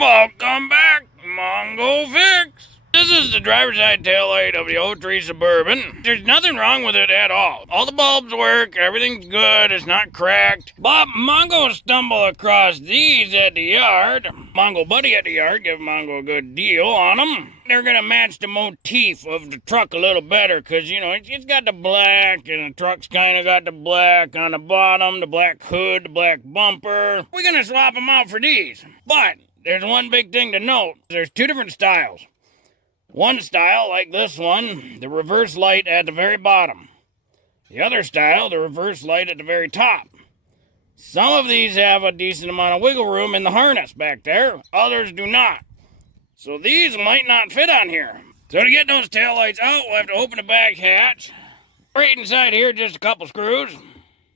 Welcome back, Mongo Fix. This is the driver's side taillight of the 03 Suburban. There's nothing wrong with it at all. All the bulbs work, everything's good, it's not cracked. But Mongo stumbled across these at the yard. Mongo buddy at the yard gave Mongo a good deal on them. They're gonna match the motif of the truck a little better, cause you know, it's got the black, and the truck's kinda got the black on the bottom, the black hood, the black bumper. We're gonna swap them out for these. But there's one big thing to note. There's two different styles. One style, like this one, the reverse light at the very bottom. The other style, the reverse light at the very top. Some of these have a decent amount of wiggle room in the harness back there. Others do not. So these might not fit on here. So to get those taillights out, we'll have to open the back hatch. Right inside here, just a couple screws.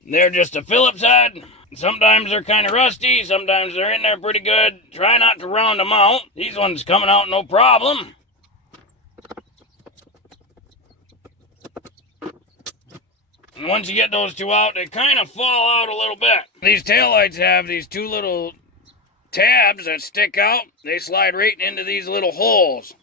They're just a Phillips head. Sometimes they're kind of rusty. Sometimes they're in there pretty good. Try not to round them out. These ones coming out no problem. And once you get those two out, they kind of fall out a little bit. These taillights have these two little tabs that stick out. They slide right into these little holes.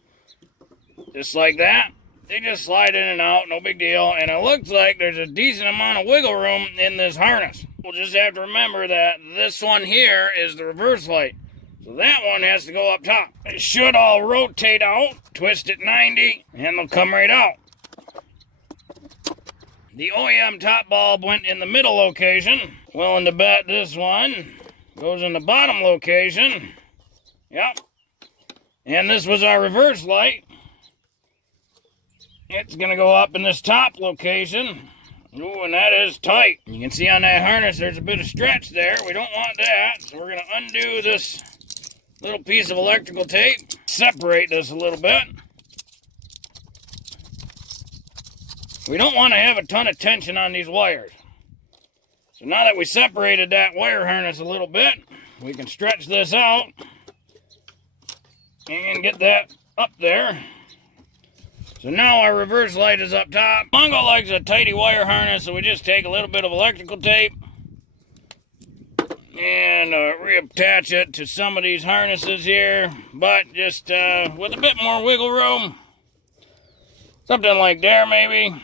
Just like that. They just slide in and out, no big deal. And it looks like there's a decent amount of wiggle room in this harness. We'll just have to remember that this one here is the reverse light. So that one has to go up top. It should all rotate out, twist it 90, and they'll come right out. The OEM top bulb went in the middle location. Willing to bet this one goes in the bottom location. Yep. And this was our reverse light. It's going to go up in this top location. Ooh, and that is tight. You can see on that harness there's a bit of stretch there. We don't want that. So we're going to undo this little piece of electrical tape. Separate this a little bit. We don't want to have a ton of tension on these wires. So now that we separated that wire harness a little bit, we can stretch this out and get that up there. So now our reverse light is up top. Mongo likes a tighty wire harness, so we just take a little bit of electrical tape and reattach it to some of these harnesses here, but just with a bit more wiggle room. Something like there, maybe.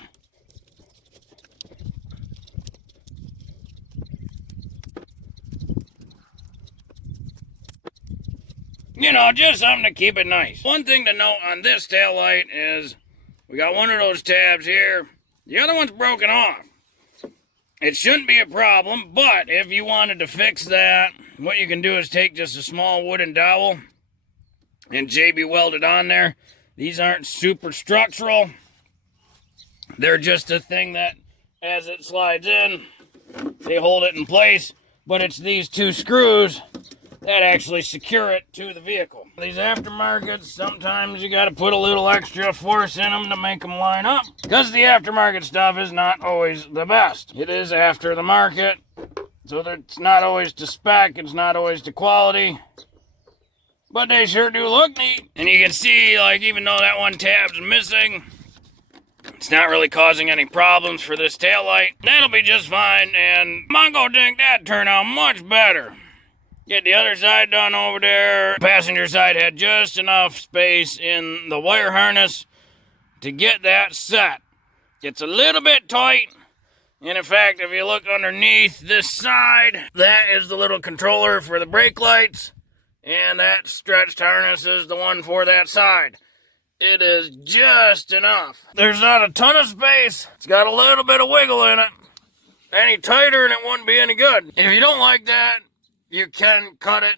You know, just something to keep it nice. One thing to note on this taillight is we got one of those tabs here. The other one's broken off. It shouldn't be a problem, but if you wanted to fix that, what you can do is take just a small wooden dowel and JB weld it on there. These aren't super structural. They're just a thing that, as it slides in, they hold it in place. But it's these two screws that actually secure it to the vehicle. These aftermarkets, sometimes you gotta put a little extra force in them to make them line up, because the aftermarket stuff is not always the best. It is after the market, so that it's not always to spec, it's not always to quality, but they sure do look neat. And you can see, like, even though that one tab's missing, it's not really causing any problems for this taillight. That'll be just fine, and Mongo think that turned out much better. Get the other side done over there. Passenger side had just enough space in the wire harness to get that set. It's a little bit tight. And in fact, if you look underneath this side, that is the little controller for the brake lights. And that stretched harness is the one for that side. It is just enough. There's not a ton of space. It's got a little bit of wiggle in it. Any tighter and it wouldn't be any good. If you don't like that, you can cut it,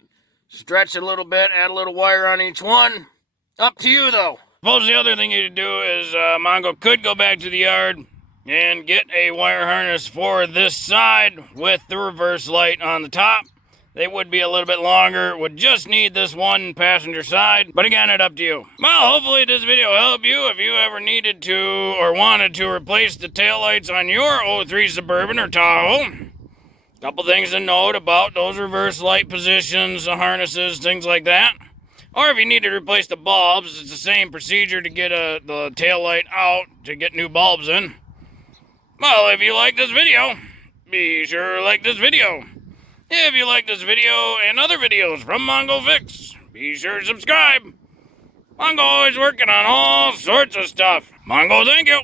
stretch it a little bit, add a little wire on each one. Up to you, though. Suppose the other thing you could do is Mongo could go back to the yard and get a wire harness for this side with the reverse light on the top. They would be a little bit longer, would just need this one passenger side. But again, it's up to you. Well, hopefully this video helped you if you ever needed to or wanted to replace the taillights on your 03 Suburban or Tahoe. Couple things to note about those reverse light positions, the harnesses, things like that. Or if you need to replace the bulbs, it's the same procedure to get the tail light out to get new bulbs in. Well, if you like this video, be sure to like this video. If you like this video and other videos from Mongo Fix, be sure to subscribe. Mongo always working on all sorts of stuff. Mongo, thank you.